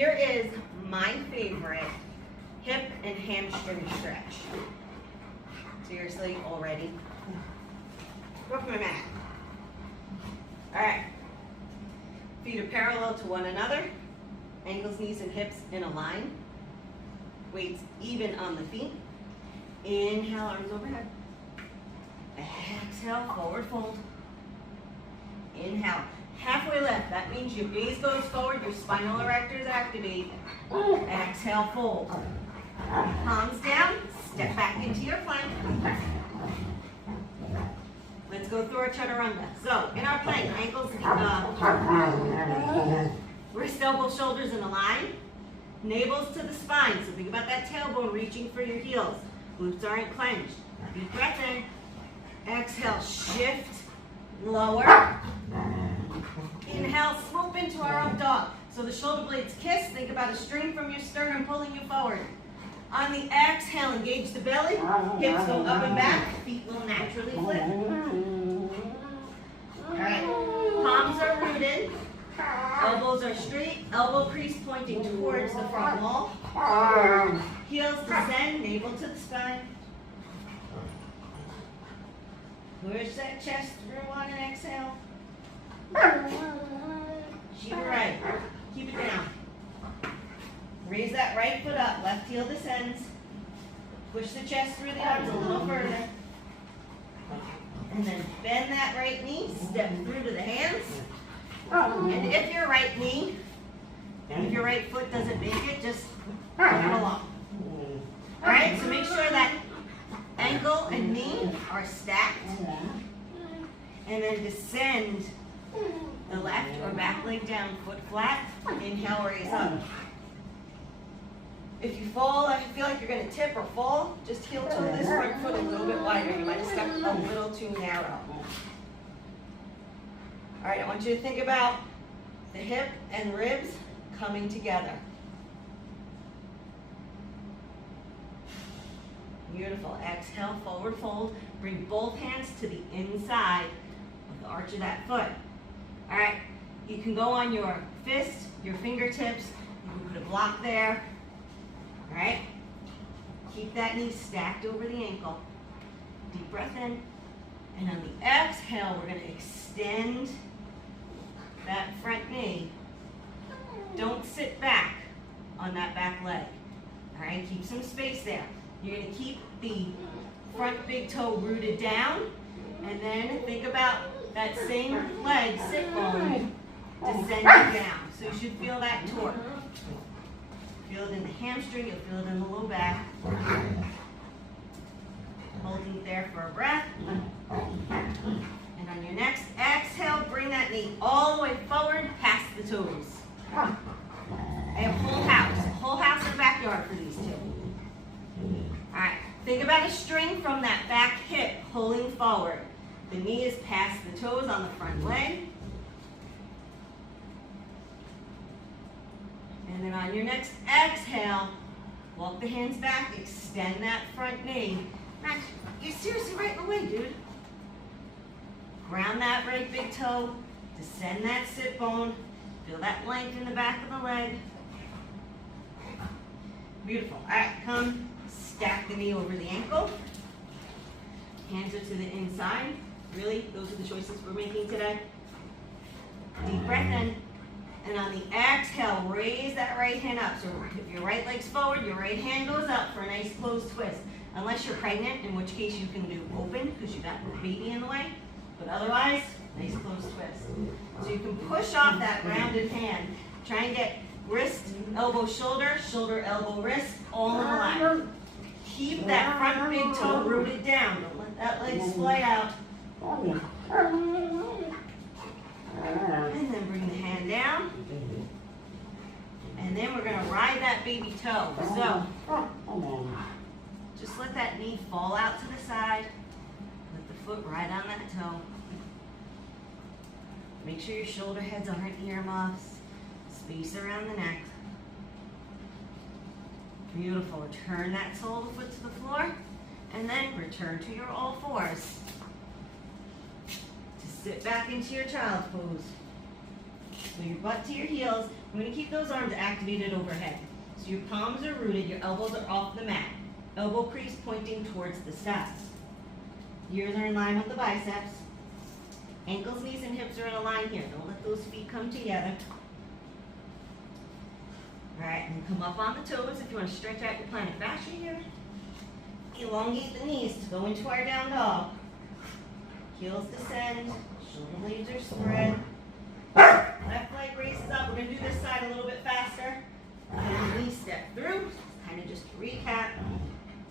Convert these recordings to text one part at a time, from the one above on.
Here is my favorite hip and hamstring stretch. Seriously, already? Go off my mat. All right. Feet are parallel to one another. Ankles, knees, and hips in a line. Weights even on the feet. Inhale, arms overhead. Exhale, forward fold. Inhale, halfway lift. That means your gaze goes forward, your spinal erectors activate. Exhale, fold. Palms down, step back into your plank. Let's go through our chaturanga. So, in our plank, ankles, wrist, elbow, shoulders in a line. Navel's to the spine, so think about that tailbone reaching for your heels. Glutes aren't clenched. Deep breath in. Exhale, shift, lower. Inhale, swoop into our up dog. So the shoulder blades kiss. Think about a string from your sternum pulling you forward. On the exhale, engage the belly. Hips go up and back. Feet will naturally flip. All right. Palms are rooted. Elbows are straight. Elbow crease pointing towards the front wall. Heels descend. Navel to the spine. Push that chest through on an exhale. Shiva right. Keep it down. Raise that right foot up. Left heel descends. Push the chest through the arms a little further. And then bend that right knee. Step through to the hands. And if your right knee, if your right foot doesn't make it, just come along. All right, so make sure that ankle and knee are stacked. And then descend the left or back leg down, foot flat. Inhale, raise up. If you fall, I feel like you're going to tip or fall, just heel toe this front foot a little bit wider. You might have stepped a little too narrow. All right, I want you to think about the hip and ribs coming together. Beautiful. Exhale, forward fold. Bring both hands to the inside of the arch of that foot. All right, you can go on your fist, your fingertips. You can put a block there. All right, keep that knee stacked over the ankle. Deep breath in. And on the exhale, we're going to extend that front knee. Don't sit back on that back leg. All right, keep some space there. You're going to keep the front big toe rooted down, and then think about that same leg, sit bone, descending down. So you should feel that torque. Feel it in the hamstring, you'll feel it in the low back. Holding it there for a breath. And on your next exhale, bring that knee all the way forward past the toes. I have whole house in the backyard for these two. All right, think about a string from that back hip pulling forward. The knee is past the toes on the front leg. And then on your next exhale, walk the hands back, extend that front knee. Max, you're seriously right in the way, dude. Ground that right big toe, descend that sit bone, feel that length in the back of the leg. Beautiful. All right, come stack the knee over the ankle. Hands are to the inside. Really, those are the choices we're making today. Deep breath in. And on the exhale, raise that right hand up. So if your right leg's forward, your right hand goes up for a nice closed twist. Unless you're pregnant, in which case you can do open because you got the baby in the way. But otherwise, nice closed twist. So you can push off that rounded hand. Try and get wrist, elbow, shoulder, shoulder, elbow, wrist, all in a line. Keep that front big toe rooted down. Don't let that leg splay out. And then bring the hand down. And then we're going to ride that baby toe. So, just let that knee fall out to the side. Let the foot ride on that toe. Make sure your shoulder heads aren't earmuffs. Space around the neck. Beautiful. Return that sole of the foot to the floor. And then return to your all fours. To sit back into your child's pose. So your butt to your heels. I'm gonna keep those arms activated overhead. So your palms are rooted, your elbows are off the mat. Elbow crease pointing towards the sky. Ears are in line with the biceps. Ankles, knees, and hips are in a line here. Don't let those feet come together. All right, and come up on the toes if you want to stretch out your plantar fascia here. Elongate the knees to go into our down dog. Heels descend, shoulder blades are spread. Left leg raises up. We're going to do this side a little bit faster. And knee step through. Kind of just to recap.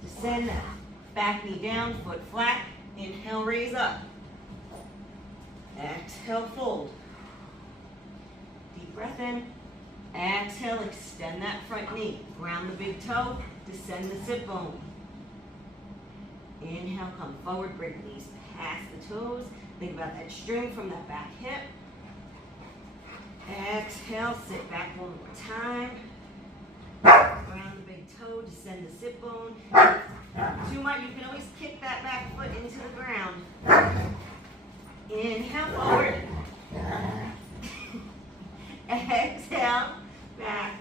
Descend that back knee down, foot flat. Inhale, raise up. Exhale, fold. Deep breath in. Exhale, extend that front knee. Ground the big toe. Descend the sit bone. Inhale, come forward, bring the knees past the toes. Think about that string from that back hip. Exhale, sit back one more time. Ground the big toe, descend the sit bone. Too much, you can always kick that back foot into the ground. Inhale, forward. Exhale, back.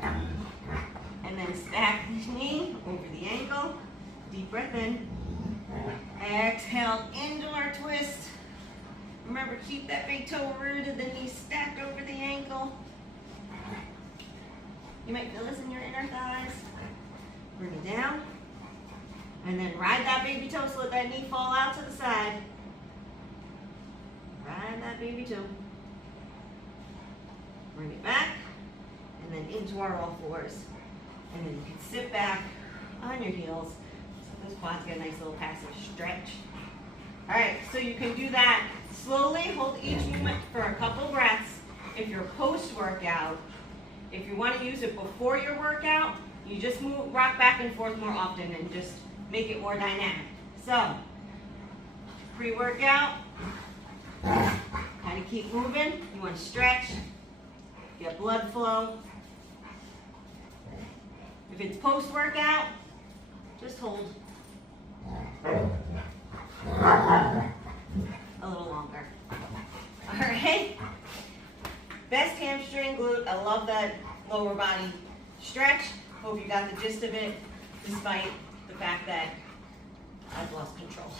And then stack the knee over the ankle. Deep breath in. Exhale, into our twist. Remember, keep that big toe rooted, the knee stacked over the ankle. You might feel this in your inner thighs. Bring it down. And then ride that baby toe so let that knee fall out to the side. Ride that baby toe. Bring it back. And then into our all fours. And then you can sit back on your heels. So those quads get a nice little passive stretch. All right, so you can do that slowly. Hold each movement for a couple breaths. If you're post-workout, if you want to use it before your workout, you just rock back and forth more often and just make it more dynamic. So, pre-workout, kind of keep moving. You want to stretch, get blood flow. If it's post-workout, just hold a little longer. All right. Best hamstring, glute. I love that lower body stretch. Hope you got the gist of it, despite the fact that I've lost control.